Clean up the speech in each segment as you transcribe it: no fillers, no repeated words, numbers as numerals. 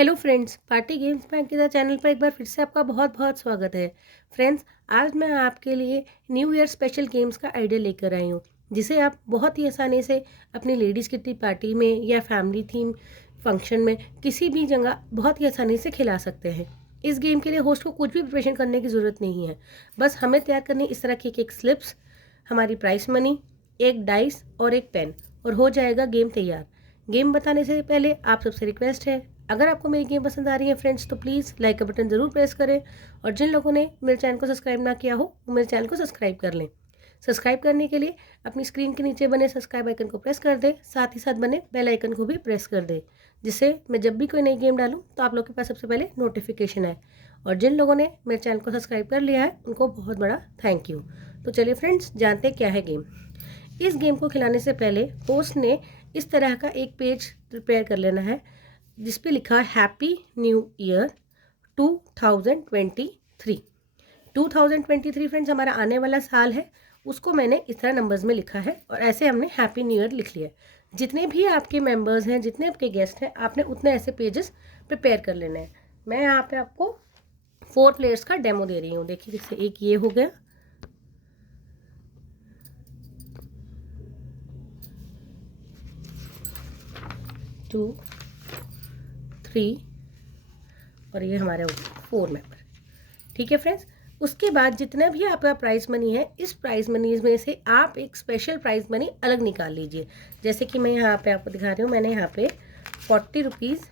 Hello friends, party games bank के channel पर एक बार फिर से आपका बहुत बहुत स्वागत है। फ्रेंड्स, आज मैं आपके लिए न्यू ईयर स्पेशल गेम्स का आइडिया लेकर आई हूँ, जिसे आप बहुत ही आसानी से अपनी लेडीज़ किटी पार्टी में या फैमिली थीम फंक्शन में किसी भी जगह बहुत ही आसानी से खिला सकते हैं। इस गेम के लिए होस्ट को कुछ भी प्रिपरेशन करने की ज़रूरत नहीं है। बस हमें तैयार करनी इस तरह की एक स्लिप्स, हमारी प्राइस मनी, एक डाइस और एक पेन, और हो जाएगा गेम तैयार। गेम बताने से पहले आप सबसे रिक्वेस्ट है, अगर आपको मेरी गेम पसंद आ रही है फ्रेंड्स, तो प्लीज़ लाइक का बटन ज़रूर प्रेस करें, और जिन लोगों ने मेरे चैनल को सब्सक्राइब ना किया हो वो मेरे चैनल को सब्सक्राइब कर लें। सब्सक्राइब करने के लिए अपनी स्क्रीन के नीचे बने सब्सक्राइब आइकन को प्रेस कर दें, साथ ही साथ बने बेल आइकन को भी प्रेस कर दें, जिससे मैं जब भी कोई नई गेम डालूँ तो आप लोग के पास सबसे पहले नोटिफिकेशन आए। और जिन लोगों ने मेरे चैनल को सब्सक्राइब कर लिया है उनको बहुत बड़ा थैंक यू। तो चलिए फ्रेंड्स, जानते हैं क्या है गेम। इस गेम को खिलाने से पहले होस्ट ने इस तरह का एक पेज प्रिपेयर कर लेना है, जिस पे लिखा है हैप्पी न्यू ईयर 2023। 2023 फ्रेंड्स हमारा आने वाला साल है, उसको मैंने इस तरह नंबर्स में लिखा है, और ऐसे हमने हैप्पी न्यू ईयर लिख लिया है। जितने भी आपके मेंबर्स हैं, जितने आपके गेस्ट हैं, आपने उतने ऐसे पेजेस प्रिपेयर कर लेने हैं। मैं यहाँ पे आपको 4 प्लेयर्स का डेमो दे रही हूँ। देखिए, जैसे एक ये हो गया, 2, 3, और ये हमारे 4 मेंबर। ठीक है फ्रेंड्स, उसके बाद जितना भी आपका प्राइस मनी है, इस प्राइस मनी में से आप एक स्पेशल प्राइस मनी अलग निकाल लीजिए। जैसे कि मैं यहाँ पे आपको दिखा रही हूँ, मैंने यहाँ पे 40 रुपीज़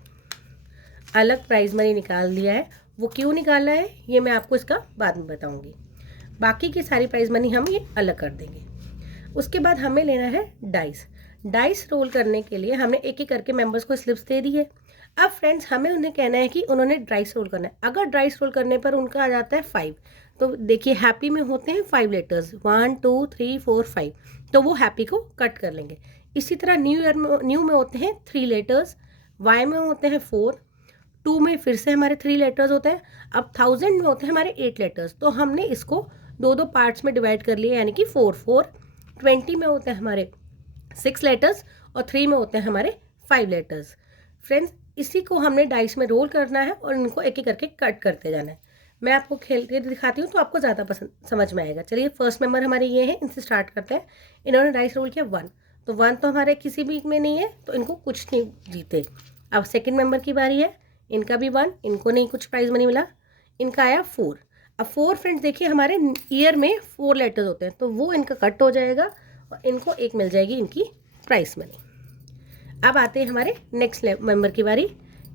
अलग प्राइस मनी निकाल दिया है। वो क्यों निकाला है ये मैं आपको इसका बाद में बताऊँगी। बाकी की सारी प्राइस मनी हम ये अलग कर देंगे। उसके बाद हमें लेना है डाइस। डाइस रोल करने के लिए हमने एक एक करके मेंबर्स को स्लिप्स दे दी है। अब फ्रेंड्स, हमें उन्हें कहना है कि उन्होंने डाइस रोल करना है। अगर डाइस रोल करने पर उनका आ जाता है 5, तो देखिए हैप्पी में होते हैं 5 लेटर्स, 1 2 3 4 5, तो वो हैप्पी को कट कर लेंगे। इसी तरह न्यू में होते हैं 3 लेटर्स, वाई में होते हैं 4, 2 में फिर से हमारे 3 लेटर्स होते हैं। अब 1000 में होते हैं हमारे 8 लेटर्स, तो हमने इसको दो दो पार्ट्स में डिवाइड कर लिए, यानी कि 4 4। 20 में होते हैं हमारे 6 लेटर्स, और 3 में होते हैं हमारे 5 लेटर्स। फ्रेंड्स, इसी को हमने डाइस में रोल करना है और इनको एक एक करके कट करते जाना है। मैं आपको खेल के दिखाती हूँ तो आपको ज़्यादा पसंद समझ में आएगा। चलिए, फर्स्ट मेंबर हमारे ये हैं, इनसे स्टार्ट करते हैं। इन्होंने डाइस रोल किया 1, तो 1 तो हमारे किसी भी में नहीं है, तो इनको कुछ नहीं जीते। अब सेकेंड मेंबर की बारी है, इनका भी 1, इनको नहीं कुछ प्राइज मनी मिला। इनका आया 4। अब 4 फ्रेंड्स देखिए, हमारे ईयर में 4 लेटर्स होते हैं, तो वो इनका कट हो जाएगा और इनको एक मिल जाएगी इनकी प्राइस मनी। अब आते हैं हमारे नेक्स्ट मेंबर की बारी।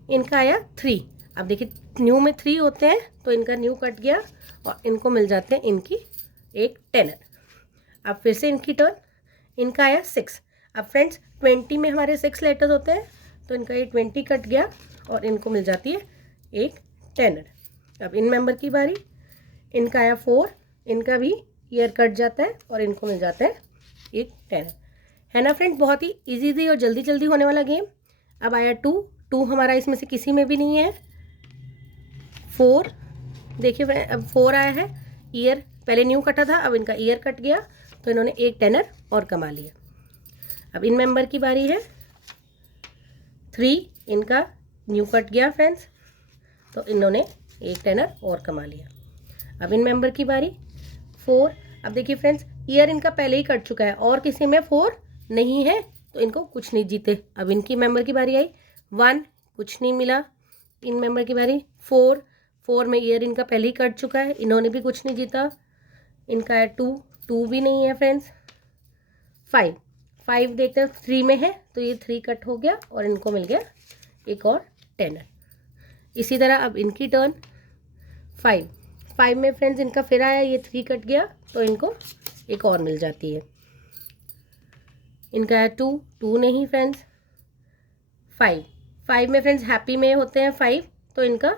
इनका आया 3। अब देखिए, न्यू में 3 होते हैं, तो इनका न्यू कट गया और इनको मिल जाते हैं इनकी एक टेनर। अब फिर से इनकी टर्न, इनका आया 6। अब फ्रेंड्स, 20 में हमारे 6 लेटर्स होते हैं, तो इनका ये 20 कट गया और इनको मिल जाती है एक टेनर। अब इन मेंबर की बारी, इनका आया 4, इनका भी ईयर कट जाता है और इनको मिल जाता है एक टेनर। है ना फ्रेंड्स, बहुत ही इजी और जल्दी जल्दी होने वाला गेम। अब आया 2, 2 हमारा इसमें से किसी में भी नहीं है। 4 देखिए, अब 4 आया है, ईयर पहले न्यू कटा था, अब इनका ईयर कट गया, तो इन्होंने एक टेनर और कमा लिया। अब इन मेंबर की बारी है, 3, इनका न्यू कट गया फ्रेंड्स, तो इन्होंने एक टेनर और कमा लिया। अब इन मेंबर की बारी 4। अब देखिए फ्रेंड्स, ईयर इनका पहले ही कट चुका है और किसी में 4 नहीं है, तो इनको कुछ नहीं जीते। अब इनकी मेंबर की बारी आई, 1, कुछ नहीं मिला। इन मेंबर की बारी 4, 4 में ईयर इनका पहले ही कट चुका है, इन्होंने भी कुछ नहीं जीता। इनका है 2, 2 भी नहीं है फ्रेंड्स। 5, 5 देखते हैं 3 में है, तो ये 3 कट हो गया और इनको मिल गया एक और टेनर। इसी तरह अब इनकी टर्न, 5, 5 में फ्रेंड्स इनका फिर आया, ये 3 कट गया, तो इनको एक और मिल जाती है। इनका है 2, 2 नहीं फ्रेंड्स। 5, 5 में फ्रेंड्स हैप्पी में होते हैं 5, तो इनका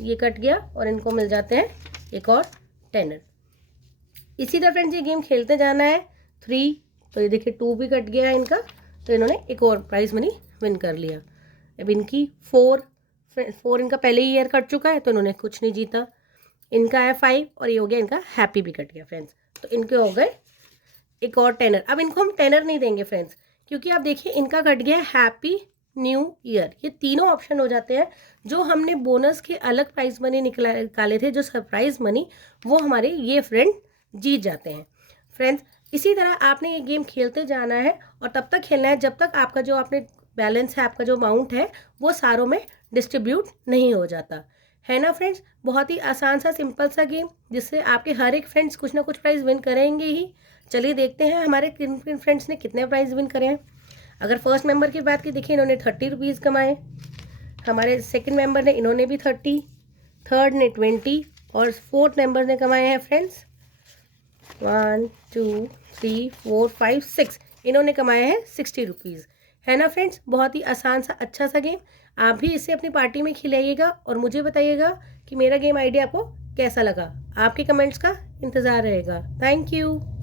ये कट गया और इनको मिल जाते हैं एक और टेनर। इसी तरह फ्रेंड्स ये गेम खेलते जाना है। 3, तो ये देखिए 2 भी कट गया है इनका, तो इन्होंने एक और प्राइज मनी विन कर लिया। अब इनकी 4, 4 इनका पहले ही ईयर कट चुका है, तो इन्होंने कुछ नहीं जीता। इनका है 5 और ये हो गया इनका हैप्पी भी कट गया फ्रेंड्स, तो इनके हो गए एक और टेनर। अब इनको हम टेनर नहीं देंगे फ्रेंड्स, क्योंकि आप देखिए इनका कट गया हैप्पी न्यू ईयर, ये तीनों ऑप्शन हो जाते हैं। जो हमने बोनस के अलग प्राइज मनी निकाले थे, जो सरप्राइज मनी, वो हमारे ये फ्रेंड जीत जाते हैं। फ्रेंड्स, इसी तरह आपने ये गेम खेलते जाना है और तब तक खेलना है जब तक आपका जो आपने बैलेंस है, आपका जो अमाउंट है, वो सारों में डिस्ट्रीब्यूट नहीं हो जाता है ना फ्रेंड्स। बहुत ही आसान सा सिंपल सा गेम, जिससे आपके हर एक फ्रेंड्स कुछ ना कुछ प्राइज़ विन करेंगे ही। चलिए देखते हैं हमारे किन किन फ्रेंड्स ने कितने प्राइज़ विन करे हैं। अगर फर्स्ट मेंबर की बात की, देखिए इन्होंने 30 रुपीज़ कमाए। हमारे सेकंड मेंबर ने, इन्होंने भी 30, थर्ड ने 20 और फोर्थ मेंबर ने कमाए हैं फ्रेंड्स 1 2 3 4 5 6, इन्होंने कमाए हैं 60 रुपीज़, है ना फ्रेंड्स। बहुत ही आसान सा अच्छा सा गेम। आप भी इसे अपनी पार्टी में खिलाइएगा और मुझे बताइएगा कि मेरा गेम आइडिया आपको कैसा लगा। आपके कमेंट्स का इंतज़ार रहेगा। Thank you.